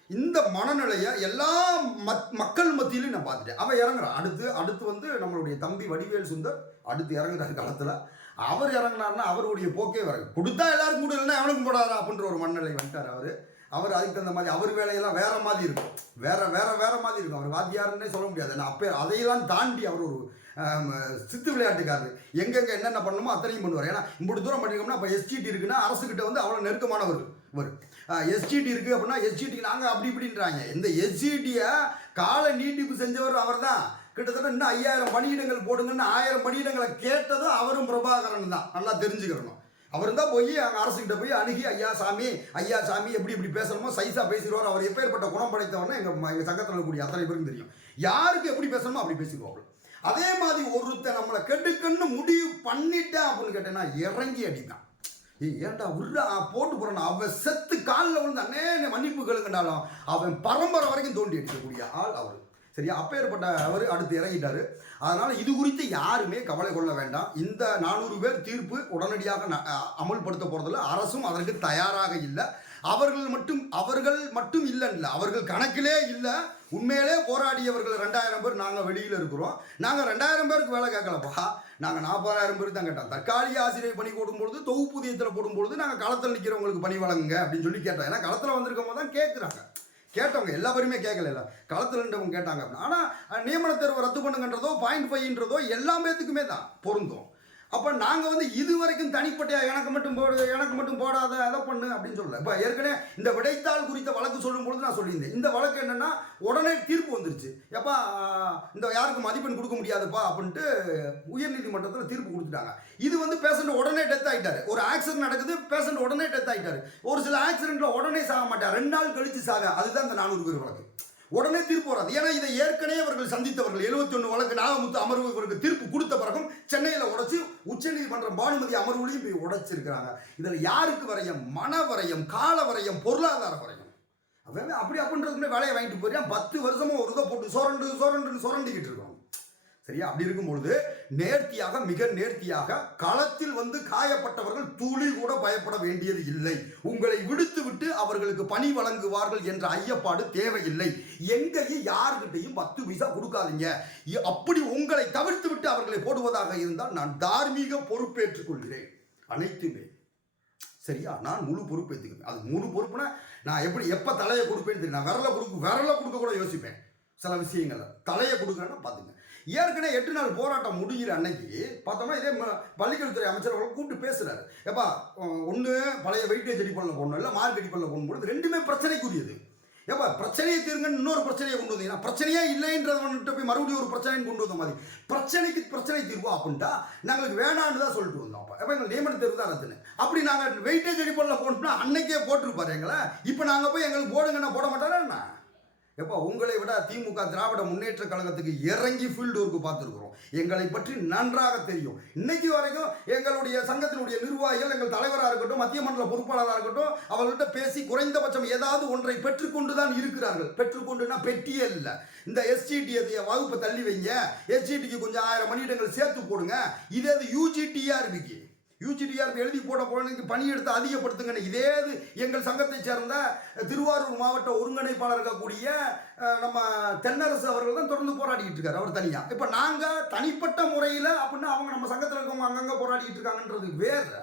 இந்த மனநிலையை எல்லா மத் மக்கள் மத்தியிலும் நான் பார்த்துட்டேன். அவன் இறங்குறான். அடுத்து அடுத்து வந்து நம்மளுடைய தம்பி வடிவேல் சுந்தர் அடுத்து இறங்குறாரு காலத்தில். அவர் இறங்குனாருன்னா அவருடைய போக்கே வர கொடுத்தா எல்லாருக்கும் கூட இல்லைன்னா அவனுக்கும் போடாதா அப்படின்ற ஒரு மனநிலை வந்துட்டார் அவர். அவர் அதுக்கு தகுந்த மாதிரி அவர் வேலையெல்லாம் வேற மாதிரி இருக்கும். வேற வேற வேற மாதிரி இருக்கும். அவர் வாத்தியாருன்னே சொல்ல முடியாது. நான் அப்போ அதையெல்லாம் தாண்டி அவர் ஒரு சித்து விளையாட்டுக்காரர். எங்கெங்க என்னென்ன பண்ணணுமோ அத்தனையும் பண்ணுவார். ஏன்னா இப்படி தூரம் பண்ணிருக்கோம்னா இப்போ எஸ்டிடி இருக்குன்னா அரசுக்கிட்ட வந்து அவ்வளோ நெருக்கமானவர் இவர். எஸ்டிடி இருக்குது அப்படின்னா எஸ்டிடி நாங்கள் அப்படி இப்படின்றாங்க. இந்த எஸ்டிடியை கால நீட்டிப்பு செஞ்சவர் அவர் தான் கிட்டத்தட்ட இன்னும் ஐயாயிரம் பணியிடங்கள் போடுங்கன்னு ஆயிரம் பணியிடங்களை கேட்டதும் அவரும் பிரபாகரன் தான். நல்லா தெரிஞ்சுக்கிறணும். அவர் தான் போய் அங்கே அரசுக்கிட்ட போய் அணுகி ஐயா சாமி ஐயா சாமி எப்படி இப்படி பேசணுமோ சைஸா பேசிடுவார். அவர் எப்பேற்பட்ட குணம் படைத்தவர்னா எங்கள் எங்கள் சங்கத்தில் இருக்கக்கூடிய அத்தனை பேருக்கும் தெரியும். யாருக்கு எப்படி பேசணுமோ அப்படி பேசிடுவாங்க அதே மாதிரி ஒருத்தன் நம்மளை கெடுக்குன்னு முடிவு பண்ணிட்டேன் அப்படின்னு கேட்டேன்னா இறங்கி அடிதான். ஏன்டா உருடா போட்டு போறான் அவன் செத்து காலில் விழுந்து அண்ணே மன்னிப்பு கேளுங்கண்டாலும் அவன் பரம்பரை வரைக்கும் தோண்டி அடிக்கக்கூடிய ஆள் அவர். சரியா? அப்பேற்பட்ட அவர் அடுத்து இறங்கிட்டாரு. அதனால இது குறித்து யாருமே கவலை கொள்ள வேண்டாம். இந்த நானூறு பேர் தீர்ப்பு உடனடியாக ந- அமல்படுத்த போறதில்ல. அரசும் அதற்கு தயாராக இல்லை. அவர்கள் மட்டும் அவர்கள் மட்டும் இல்லைன்னு அவர்கள் கணக்கிலே இல்லை. உண்மையிலே போராடியவர்கள் ரெண்டாயிரம் பேர் நாங்கள் வெளியில் இருக்கிறோம். நாங்கள் ரெண்டாயிரம் பேருக்கு வேலை கேட்கலப்பா. நாங்கள் நாற்பதாயிரம் பேர் தான் கேட்டோம். தற்காலிக ஆசிரியர் பணி போடும்பொழுது தொகுப்பூதியத்தில் போடும்பொழுது நாங்கள் களத்தில் நிற்கிறவங்களுக்கு பணி வழங்குங்க அப்படின்னு சொல்லி கேட்டோம். ஏன்னா களத்தில் வந்திருக்கவங்க தான் கேட்குறாங்க கேட்டவங்க எல்லா பேருமே கேட்கல களத்தில் இருந்தவங்க கேட்டாங்க அப்படின்னா ஆனால் நியமன தேர்வை ரத்து பண்ணுங்கன்றதோ பாயிண்ட் ஃபைவ்ன்றதோ எல்லா பேத்துக்குமே தான் பொருந்தும். அப்போ நாங்கள் வந்து இது வரைக்கும் தனிப்பட்ட எனக்கு மட்டும் போடு எனக்கு மட்டும் போடாத அதை பண்ணு அப்படின்னு சொல்லல. இப்போ ஏற்கனவே இந்த விடைத்தாள் குறித்த வழக்கு சொல்லும் பொழுது நான் சொல்லியிருந்தேன். இந்த வழக்கு என்னென்னா உடனே தீர்ப்பு வந்துருச்சு. எப்பா இந்த யாருக்கு மதிப்பெண் கொடுக்க முடியாதுப்பா அப்படின்ட்டு உயர்நீதிமன்றத்தில் தீர்ப்பு கொடுத்துட்டாங்க. இது வந்து பேஷண்ட் உடனே டெத் ஆகிட்டார் ஒரு ஆக்சிடென்ட் நடக்குது பேஷண்ட் உடனே டெத் ஆகிட்டார் ஒரு சில ஆக்சிடென்ட்டில் உடனே சாக மாட்டார். ரெண்டு நாள் கழித்து சாக. அதுதான் இந்த நானூறு பேர் வழக்கு. உடனே தீர்ப்பு வராது. ஏன்னா இதை ஏற்கனவே அவர்கள் சந்தித்தவர்கள். 71 ஒன்று வழக்கு நாகமுத்து அமர்வு இவருக்கு தீர்ப்பு கொடுத்த பிறகும் சென்னையில் உடைச்சு உச்சநீதிமன்றம் பானுமதி அமர்வுலையும் போய் உடைச்சிருக்கிறாங்க. இதில் யாருக்கு வரையும்? மன வரையம் கால வரையம் பொருளாதார வரையும். அப்படி அப்படின்றதுக்குள்ளே வேலையை வாங்கிட்டு போயிருக்கான் பத்து வருஷமா ஒரு இதை போட்டு சொரண்டு சுரண்டுன்னு சொரண்டிக்கிட்டு இருக்கோம். சரியா? அப்படி இருக்கும்பொழுது நேர்த்தியாக மிக நேர்த்தியாக களத்தில் வந்து காயப்பட்டவர்கள் துளி கூட பயப்பட வேண்டியது இல்லை. உங்களை விடுத்து விட்டு அவர்களுக்கு பணி வழங்குவார்கள் என்ற ஐயப்பாடு தேவையில்லை. எங்கேயும் யாருக்கிட்டையும் பத்து பைசா கொடுக்காதீங்க. அப்படி உங்களை தவிர்த்து விட்டு அவர்களை போடுவதாக இருந்தால் நான் தார்மீக பொறுப்பேற்றுக் கொள்கிறேன். அனைத்துமே. சரியா? நான் முழு பொறுப்பு எடுத்துக்கிறேன் அது முழு பொறுப்புனா நான் எப்படி எப்போ தலையை கொடுப்பேன்னு தெரியும் நான் விரலை கொடுக்க விரலை கொடுக்க கூட யோசிப்பேன். சில விஷயங்கள்ல. தலையை கொடுக்குறேன்னா பார்த்துங்க. ஏற்கனவே எட்டு நாள் போராட்டம் முடிகிற அன்னைக்கு பார்த்தோம்னா இதே பள்ளிக்கல்வித்துறை அமைச்சர் கூப்பிட்டு பேசுகிறாரு எப்பா ஒன்று பழைய வெயிட்டேஜ் அடிப்படையில் போடணும். இல்லை மார்க் அடிப்படையில் போகணும் ரெண்டுமே பிரச்சனைக்குரியது. ஏப்பா பிரச்சனையை தீருங்கன்னு இன்னொரு பிரச்சனையை கொண்டு வந்தீங்கன்னா பிரச்சனையே இல்லைன்றத வந்துட்டு போய் மறுபடியும் ஒரு பிரச்சனைன்னு கொண்டு வந்த மாதிரி. பிரச்சனைக்கு பிரச்சனை தீர்வா அப்படின்ட்டா நாங்களுக்கு வேணான்னு தான் சொல்லிட்டு வந்தோம் அப்போ. எப்போ எங்கள் நியமன தேர்வு தான் ரத்துன்னு அப்படி நாங்கள் வெயிட்டேஜ் அடிப்படையில் போனோம்னா அன்னைக்கே போட்டிருப்பாரு எங்களை. இப்போ நாங்கள் போய் எங்களுக்கு போடுங்கன்னா போட மாட்டாரா என்ன? எப்போ உங்களை விட திமுக திராவிட முன்னேற்ற கழகத்துக்கு இறங்கி ஃபீல்டு ஒர்க்கு பார்த்துருக்குறோம். எங்களை பற்றி நன்றாக தெரியும். இன்னைக்கு வரைக்கும் எங்களுடைய சங்கத்தினுடைய நிர்வாகிகள் எங்கள் தலைவராக இருக்கட்டும் மத்திய மண்டல பொறுப்பாளராக இருக்கட்டும் அவர்கள்ட்ட பேசி குறைந்தபட்சம் ஏதாவது ஒன்றை பெற்றுக்கொண்டு தான் இருக்கிறார்கள். பெற்றுக்கொண்டுனா பெட்டியே இல்லை. இந்த எஸ்ஜிடி வகுப்பை தள்ளி வைங்க. எஸ்டிடிக்கு கொஞ்சம் ஆயிரம் மணியிடங்கள் சேர்த்து போடுங்க. இதே இது யூஜிடிஆர்பிக்கு யூஜிடிஆர் எழுதி போட குழந்தைக்கு பணி எடுத்து அதிகப்படுத்துங்கன்னு இதே இது எங்கள் சங்கத்தை சேர்ந்த திருவாரூர் மாவட்ட ஒருங்கிணைப்பாளர் இருக்கக்கூடிய நம்ம தென்னரசு அவர்கள் தான் தொடர்ந்து போராடிக்கிட்டு இருக்காரு அவர் தனியாக இப்போ நாங்கள் தனிப்பட்ட முறையில் அப்படின்னா அவங்க நம்ம சங்கத்தில் இருக்கவங்க அங்கங்கே போராடிக்கிட்டு இருக்காங்கன்றது வேறு.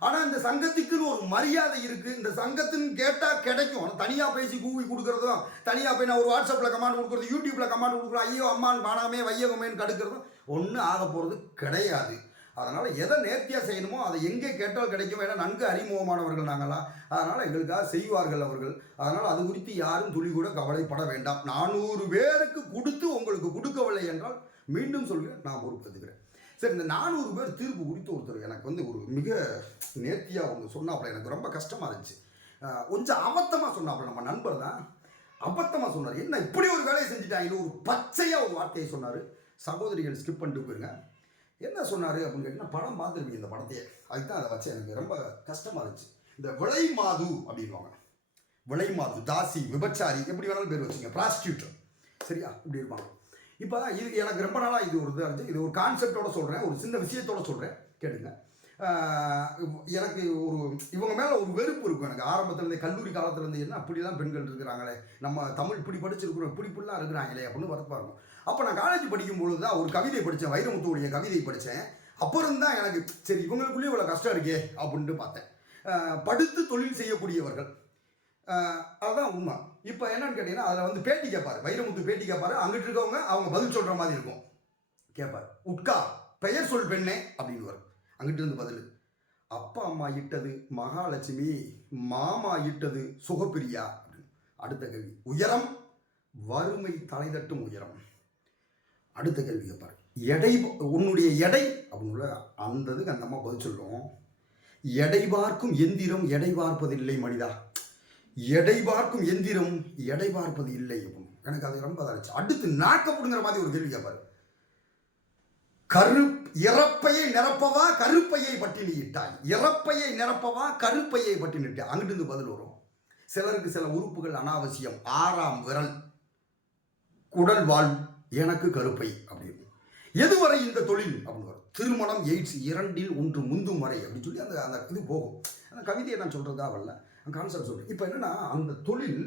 ஆனால் இந்த சங்கத்துக்குன்னு ஒரு மரியாதை இருக்குது இந்த சங்கத்துன்னு கேட்டால் கிடைக்கும். தனியாக பேசி கூவி கொடுக்குறதும் தனியாக போய் நான் ஒரு வாட்ஸ்அப்பில் கமாண்ட் கொடுக்குறது யூடியூப்பில் கமாண்ட் கொடுக்குறோம் ஐயோ அம்மான் காணாமே வையகமேன்னு கடுக்கிறதும் ஒன்றும் ஆக போகிறது கிடையாது. அதனால் எதை நேர்த்தியாக செய்யணுமோ அதை எங்கே கேட்டால் கிடைக்கும். ஏன்னா நன்கு அறிமுகமானவர்கள் நாங்களாம். அதனால் எங்களுக்காக செய்வார்கள் அவர்கள். அதனால் அது குறித்து யாரும் துளி கூட கவலைப்பட வேண்டாம். நானூறு பேருக்கு கொடுத்து உங்களுக்கு கொடுக்கவில்லை என்றால் மீண்டும் சொல்கிறேன் நான் பொறுப்பெடுத்துக்கிறேன் சரி இந்த நானூறு பேர் தீர்ப்பு குறித்து ஒருத்தர் எனக்கு வந்து ஒரு மிக நேர்த்தியாக ஒன்று சொன்னாப்புல. எனக்கு ரொம்ப கஷ்டமாக இருந்துச்சு. கொஞ்சம் அபத்தமாக சொன்னாப்புல நம்ம நண்பர் தான். அபத்தமாக சொன்னார். என்ன இப்படி ஒரு வேலையை செஞ்சுட்டாங்க ஒரு பச்சையாக ஒரு வார்த்தையை சொன்னார். சகோதரிகள் ஸ்கிப் பண்ணிட்டு போயிருங்க. என்ன சொன்னார் அப்படின்னு கேட்டிங்கன்னா படம் பார்த்துருப்பீங்க இந்த படத்தையே அதுக்கு தான் அதை வச்சு எனக்கு. ரொம்ப கஷ்டமாக இருந்துச்சு. இந்த விளை மாது அப்படின்வாங்க விளை மாது தாசி விபச்சாரி எப்படி வேணாலும் பேர் வச்சுங்க ப்ராஸ்டியூட்டர் சரியா? இப்படி இருப்பாங்க. இப்போ இது எனக்கு ரொம்ப நாளாக இது ஒரு இதாக இருந்துச்சு. இது ஒரு கான்செப்டோட சொல்கிறேன் ஒரு சின்ன விஷயத்தோட சொல்கிறேன் கேட்டுங்க. எனக்கு ஒரு இவங்க மேலே ஒரு வெறுப்பு இருக்கும் எனக்கு. ஆரம்பத்துலேருந்து கல்லூரி காலத்துலேருந்து என்ன அப்படிலாம் பெண்கள் இருக்கிறாங்களே. நம்ம தமிழ் இப்படி படிச்சிருக்கிறோம் இப்படி இப்படிலாம் இருக்கிறாங்களே அப்படின்னு வரப்பா இருக்கும். அப்போ நான் காலேஜ் படிக்கும் பொழுது தான் ஒரு கவிதை படித்தேன் வைரமுத்துவுடைய கவிதை படித்தேன் அப்புறம் தான் எனக்கு சரி இவங்களுக்குள்ளேயே இவ்வளோ கஷ்டம் இருக்கே அப்படின்ட்டு பார்த்தேன். படுத்து தொழில் செய்யக்கூடியவர்கள். அதுதான் உண்மை. இப்போ என்னன்னு கேட்டிங்கன்னா அதில் வந்து பேட்டி கேட்பார். வைரமுத்து பேட்டி கேட்பார். அங்கிட்டு இருக்கவங்க அவங்க பதில் சொல்கிற மாதிரி இருக்கும். கேட்பார். உட்கா பெயர் சொல் பெண்ணே அப்படின்னு வரும் அங்கிட்டு இருந்து பதில். அப்பா அம்மா இட்டது மகாலட்சுமி மாமா இட்டது சுகப்பிரியா அப்படின்னு. அடுத்த கேள்வி உயரம் வறுமை தலைதட்டும் உயரம். அடுத்த கேள்வி கேட்பார் எடை உன்னுடைய எடை அப்படின்னு அந்த இதுக்கு அந்த அம்மா பதில் சொல்லும். எடை பார்க்கும் எந்திரம் எடை பார்ப்பதில்லை மனிதா. எடை பார்க்கும் எந்திரம் எடை பார்ப்பது இல்லை அப்படின்னு. எனக்கு அது ரொம்ப அதாச்சு அடுத்து நாக்கப்படுங்கிற மாதிரி ஒரு கேள்வி கேட்பாரு கரு இறப்பையை நிரப்பவா கருப்பையை பட்டினியிட்டாய். இறப்பையை நிரப்பவா கருப்பையை பட்டினிட்டாய் அங்கிட்டு பதில் வரும். சிலருக்கு சில உறுப்புகள் அனாவசியம். ஆறாம் விரல். குடல் வாழ் எனக்கு கருப்பை அப்படின்னு. எதுவரை இந்த தொழில் அப்படின்னு வரும். திருமணம் எய்ட்ஸ் இரண்டில் ஒன்று முந்தும் வரை அப்படின்னு சொல்லி அந்த அந்த இது போகும். அந்த கவிதையை நான் சொல்கிறதா வரல. கான்செப்ட் சொல்கிறேன் இப்போ என்னென்னா அந்த தொழில்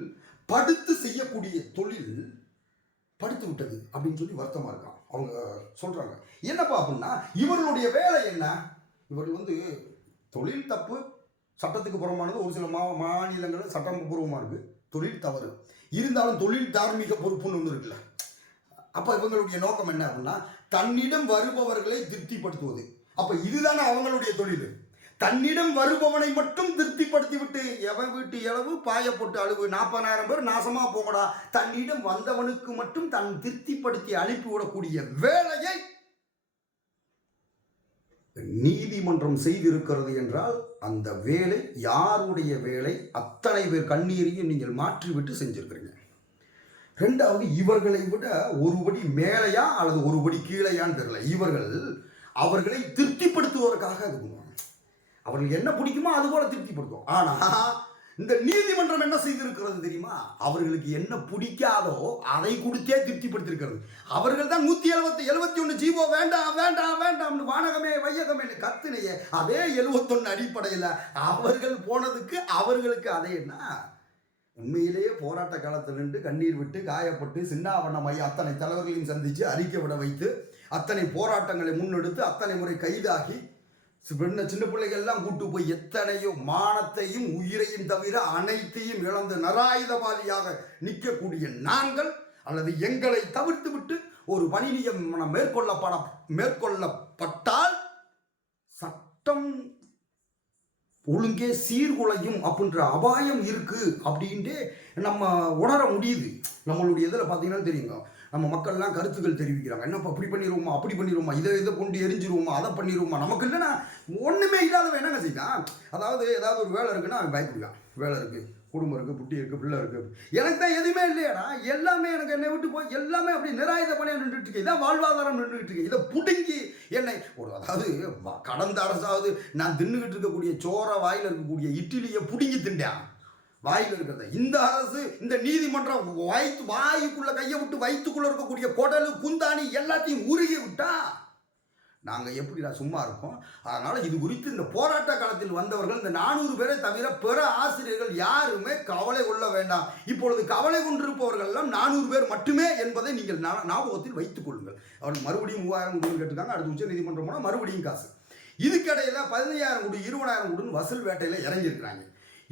படுத்து செய்யக்கூடிய தொழில் படுத்து விட்டது அப்படின்னு சொல்லி வருத்தமாக இருக்கான். அவங்க சொல்கிறாங்க என்னப்பா அப்படின்னா இவர்களுடைய வேலை என்ன? இவர்கள் வந்து தொழில் தப்பு சட்டத்துக்கு புறமானது ஒரு சில மா மாநிலங்களில் சட்டப்பூர்வமாக இருக்குது தொழில் தவறு. இருந்தாலும் தொழில் தார்மீக பொறுப்புன்னு ஒன்று இருக்குல்ல. அப்போ இவங்களுடைய நோக்கம் என்ன அப்படின்னா தன்னிடம் வருபவர்களை திருப்திப்படுத்துவது. அப்போ இதுதானே அவங்களுடைய தொழில். தன்னிடம் வருபவனை மட்டும் திருப்திப்படுத்தி விட்டு எவன் வீட்டு இளவு பாயப்பட்டு அழுவு நாற்பதாயிரம் பேர் நாசமாக போகடா. தன்னிடம் வந்தவனுக்கு மட்டும் தன் திருப்திப்படுத்தி அனுப்பிவிடக்கூடிய வேலையை நீதிமன்றம் செய்திருக்கிறது என்றால் அந்த வேலை யாருடைய வேலை? அத்தனை பேர் கண்ணீரையும் நீங்கள் மாற்றிவிட்டு செஞ்சிருக்கிறீங்க. ரெண்டாவது இவர்களை விட ஒருபடி மேலையா அல்லது ஒருபடி கீழையான்னு தெரியல. இவர்கள் அவர்களை திருப்திப்படுத்துவதற்காக அது பண்ணுவாங்க. அவர்களுக்கு என்ன பிடிக்குமோ அது போல திருப்திப்படுத்தும். ஆனா இந்த நீதிமன்றம் என்ன செய்திருக்கிறது தெரியுமா? அவர்களுக்கு என்ன பிடிக்காதோ அதை கொடுத்தே திருப்திப்படுத்திருக்கிறது. அவர்கள் தான் நூத்தி எழுபத்தி எழுபத்தி ஒன்று ஜீவோ வேண்டாம் வேண்டாம் வேண்டாம்னு வானகமே வையகமே கத்துனையே அதே எழுபத்தொன்னு அடிப்படையில் அவர்கள் போனதுக்கு அவர்களுக்கு அதே என்ன? உண்மையிலேயே போராட்ட காலத்தில் நின்று கண்ணீர் விட்டு காயப்பட்டு சின்னாவண்ணமாகி அத்தனை தலைவர்களையும் சந்தித்து அறிக்கை விட வைத்து அத்தனை போராட்டங்களை முன்னெடுத்து அத்தனை முறை கைதாகி சின்ன சின்ன பிள்ளைகள்லாம் கூட்டு போய் எத்தனையோ மானத்தையும் உயிரையும் தவிர அனைத்தையும் இழந்து நராயுதவாதியாக நிற்கக்கூடிய நாங்கள் அல்லது எங்களை தவிர்த்து விட்டு ஒரு பணி நியமனம் மேற்கொள்ளப்பட மேற்கொள்ளப்பட்டால் சட்டம் ஒழுங்கே சீர்குலையும் அப்படின்ற அபாயம் இருக்குது அப்படின்ட்டு நம்ம உணர முடியுது. நம்மளுடைய இதில் பார்த்தீங்கன்னா தெரியுங்க. நம்ம மக்கள்லாம் கருத்துக்கள் தெரிவிக்கிறாங்க. என்னப்பா அப்படி பண்ணிடுவோமா அப்படி பண்ணிடுவோமா இதை இதை கொண்டு எரிஞ்சிருவோமா? அதை பண்ணிடுவோமா நமக்கு இல்லைன்னா ஒன்றுமே இல்லாதவன் என்னங்க செய்வான்? அதாவது ஏதாவது ஒரு வேலை இருக்குன்னா அவன் பயப்படுவான். வேலை இருக்குது குடும்பம் இருக்குது புட்டி இருக்குது பிள்ளை இருக்குது எனக்கு தான் எதுவுமே இல்லையாடா. எல்லாமே எனக்கு என்னை விட்டு போய் எல்லாமே அப்படி நிராயுத பணியாக நின்றுட்டு இருக்கு. இதான் வாழ்வாதாரம் நின்றுட்டு இருக்கு. இதை புடுங்கி என்னை ஒரு அதாவது கடந்த அரசாவது நான் தின்னுக்கிட்டு இருக்கக்கூடிய சோற வாயில் இருக்கக்கூடிய இட்லியை பிடுங்கி திண்டான் வாயில் இருக்கிறத. இந்த அரசு இந்த நீதிமன்றம் வயிற்று வாய்க்குள்ள கையை விட்டு வயிற்றுக்குள்ள இருக்கக்கூடிய குடலு குந்தாணி எல்லாத்தையும் உருகி விட்டா நாங்கள் எப்படிடா சும்மா இருப்போம் அதனால் இது குறித்து இந்த போராட்ட காலத்தில் வந்தவர்கள் இந்த நானூறு பேரை தவிர பிற ஆசிரியர்கள் யாருமே கவலை கொள்ள வேண்டாம். இப்பொழுது கவலை கொண்டிருப்பவர்கள் எல்லாம் நானூறு பேர் மட்டுமே என்பதை நீங்கள் ஞாபகத்தில் வைத்துக் கொள்ளுங்கள். அவர்கள் மறுபடியும் மூவாயிரம் கொடுன்னு கேட்டுக்காங்க அடுத்து உச்ச நீதிமன்றம் போனால் மறுபடியும் காசு. இதுக்கிடையில் பதினையாயிரம் கோடி இருபதாயிரம் கோடின்னு வசூல் வேட்டையில் இறங்கியிருக்கிறாங்க.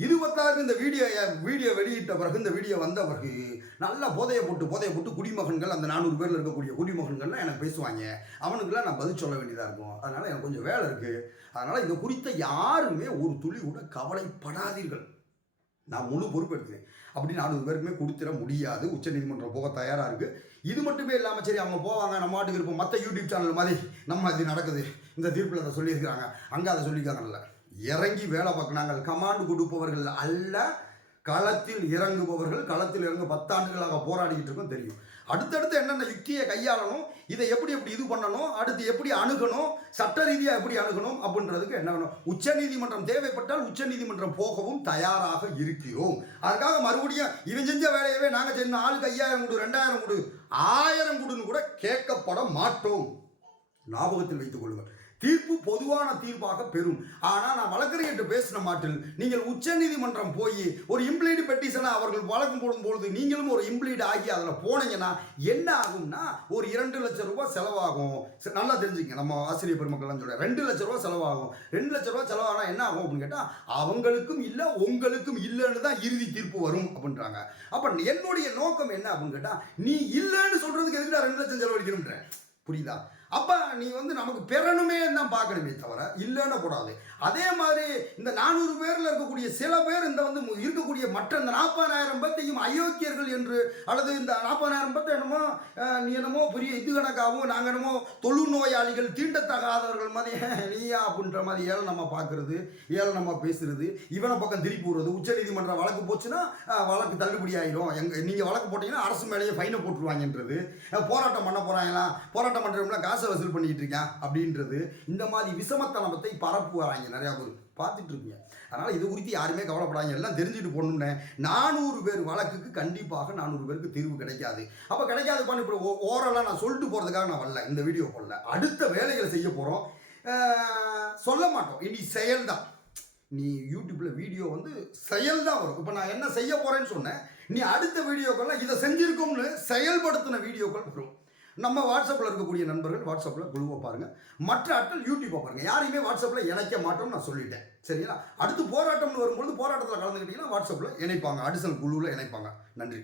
இது பத்தாவது இந்த வீடியோ வீடியோ வெளியிட்ட பிறகு இந்த வீடியோ வந்த பிறகு நல்லா போதையை போட்டு போதையை போட்டு குடிமகன்கள் அந்த நானூறு பேரில் இருக்கக்கூடிய குடிமகன்கள்லாம் எனக்கு பேசுவாங்க. அவனுக்குலாம் நான் பதில் சொல்ல வேண்டியதாக இருக்கும். அதனால் எனக்கு கொஞ்சம் வேலை இருக்குது அதனால் இதை குறித்த யாருமே ஒரு துளி கூட கவலைப்படாதீர்கள். நான் முழு பொறுப்பெடுத்தேன். அப்படி நானூறு பேருக்குமே கொடுத்துட முடியாது. உச்சநீதிமன்றம் போக தயாராக இருக்குது இது மட்டுமே இல்லாமல் சரி அவங்க போவாங்க நம்ம மாட்டுக்கு இருப்போம். மற்ற யூடியூப் சேனல் மாதிரி நம்ம இது நடக்குது. இந்த தீர்ப்பில் அதை சொல்லியிருக்கிறாங்க. அங்கே அதை சொல்லியிருக்காங்கல்ல. இறங்கி வேலை பார்க்கணாங்க கமாண்டு கொடுப்பவர்கள் அல்ல களத்தில் இறங்குபவர்கள் களத்தில் இறங்க பத்தாண்டுகளாக போராடிக்கிட்டு இருக்கோம் தெரியும். அடுத்தடுத்து என்னென்ன யுக்தியை கையாளணும் இதை எப்படி எப்படி இது பண்ணணும் அடுத்து எப்படி அணுகணும் சட்ட ரீதியாக எப்படி அணுகணும் அப்படின்றதுக்கு என்ன வேணும்? உச்சநீதிமன்றம் தேவைப்பட்டால் உச்சநீதிமன்றம் போகவும் தயாராக இருக்கிறோம். அதுக்காக மறுபடியும் இவன் செஞ்ச வேலையவே நாங்கள் செஞ்ச ஆளுக்கு ஐயாயிரம் கொடு ரெண்டாயிரம் கொடு ஆயிரம் கொடுன்னு கூட கேட்கப்பட மாட்டோம். ஞாபகத்தில் வைத்துக் கொள்ளுங்கள். தீர்ப்பு பொதுவான தீர்ப்பாக பெறும். ஆனால் நான் வழக்கறிஞர்கிட்ட பேசின மாட்டில் நீங்கள் உச்சநீதிமன்றம் போய் ஒரு இம்ப்ளீடு பெட்டிஷனை அவர்கள் வழக்கம் போடும்பொழுது நீங்களும் ஒரு இம்ப்ளீடு ஆகி அதில் போனீங்கன்னா என்ன ஆகும்னா ஒரு இரண்டு லட்சம் ரூபாய் செலவாகும். நல்லா தெரிஞ்சுங்க நம்ம ஆசிரியர் பெருமக்கள்லாம் சொல்கிறேன் ரெண்டு லட்ச ரூபா செலவாகும். ரெண்டு லட்ச ரூபா செலவானா என்ன ஆகும் அப்படின்னு கேட்டால் அவங்களுக்கும் இல்லை உங்களுக்கும் இல்லைன்னு தான் இறுதி தீர்ப்பு வரும் அப்படின்றாங்க. அப்போ என்னுடைய நோக்கம் என்ன அப்படின்னு கேட்டால் நீ இல்லைன்னு சொல்கிறதுக்கு எதுக்கு ரெண்டு லட்சம் செலவழிக்கணுன்ற புரியுதா? அப்போ நீ வந்து நமக்கு பெறணுமே தான் பார்க்கணுமே தவிர இல்லைன்னு கூடாது அதே மாதிரி இந்த நானூறு பேரில் இருக்கக்கூடிய சில பேர் இந்த வந்து மு- இருக்கக்கூடிய மற்ற இந்த நாற்பதாயிரம் பேர்த்தையும் அயோக்கியர்கள் என்று அல்லது இந்த நாற்பதாயிரம் பேர்த்த என்னமோ நீ என்னமோ பெரிய இது கணக்காகவும் நாங்கள் என்னமோ தொழு நோயாளிகள் தீண்டத்தகாதவர்கள் மாதிரி நீயா அப்படின்ற மாதிரி ஏழை நம்ம பார்க்குறது ஏழை நம்ம பேசுறது இவனை பக்கம் திருப்பி விடுறது உச்சநீதிமன்ற வழக்கு போச்சுன்னா வழக்கு தள்ளுபடி ஆயிரும். எங்கள் நீங்கள் வழக்கு போட்டீங்கன்னா அரசு மேலேயே ஃபைனை போட்டுருவாங்கன்றது. போராட்டம் பண்ண போகிறாங்களா போராட்டம் பண்ணுறவங்களா காசு வசூல் பண்ணிக்கிட்டு இருக்கேன் அப்படின்றது இந்த மாதிரி விஷமத்தனத்தை பரப்புவாங்க நிறையா பேர். பார்த்துட்டு இருக்கீங்க. அதனால் இது குறித்து யாருமே கவலைப்படாங்க எல்லாம் தெரிஞ்சுட்டு போகணும்னு நானூறு பேர் வழக்குக்கு கண்டிப்பாக நானூறு பேருக்கு தீர்வு கிடைக்காது. அப்போ கிடைக்காது பண்ணி இப்போ ஓரலாக நான் சொல்லிட்டு போகிறதுக்காக நான் வரல. இந்த வீடியோ போடல. அடுத்த வேலைகளை செய்ய போகிறோம் சொல்ல மாட்டோம். இனி செயல்தான். நீ யூடியூப்பில் வீடியோ வந்து செயல் தான் வரும். இப்போ நான் என்ன செய்ய போகிறேன்னு சொன்னேன். நீ அடுத்த வீடியோக்கள்லாம் இதை செஞ்சுருக்கோம்னு செயல்படுத்தின வீடியோக்கள் வரும். நம்ம வாட்ஸ்அப்பில் இருக்கக்கூடிய நண்பர்கள் வாட்ஸ்அப்பில் குழுவை பாருங்கள் மற்ற ஆட்கள் யூடியூப்பை பாருங்கள் யாரையுமே வாட்ஸ்அப்பில் இணைக்க மாட்டோம்னு நான் சொல்லிட்டேன். சரிங்களா? அடுத்து போராட்டம்னு வரும்பொழுது போராட்டத்தில் கலந்துக்கிட்டிங்கன்னா வாட்ஸ்அப்பில் இணைப்பாங்க. அடிசல் குழுவில் இணைப்பாங்க. நன்றி.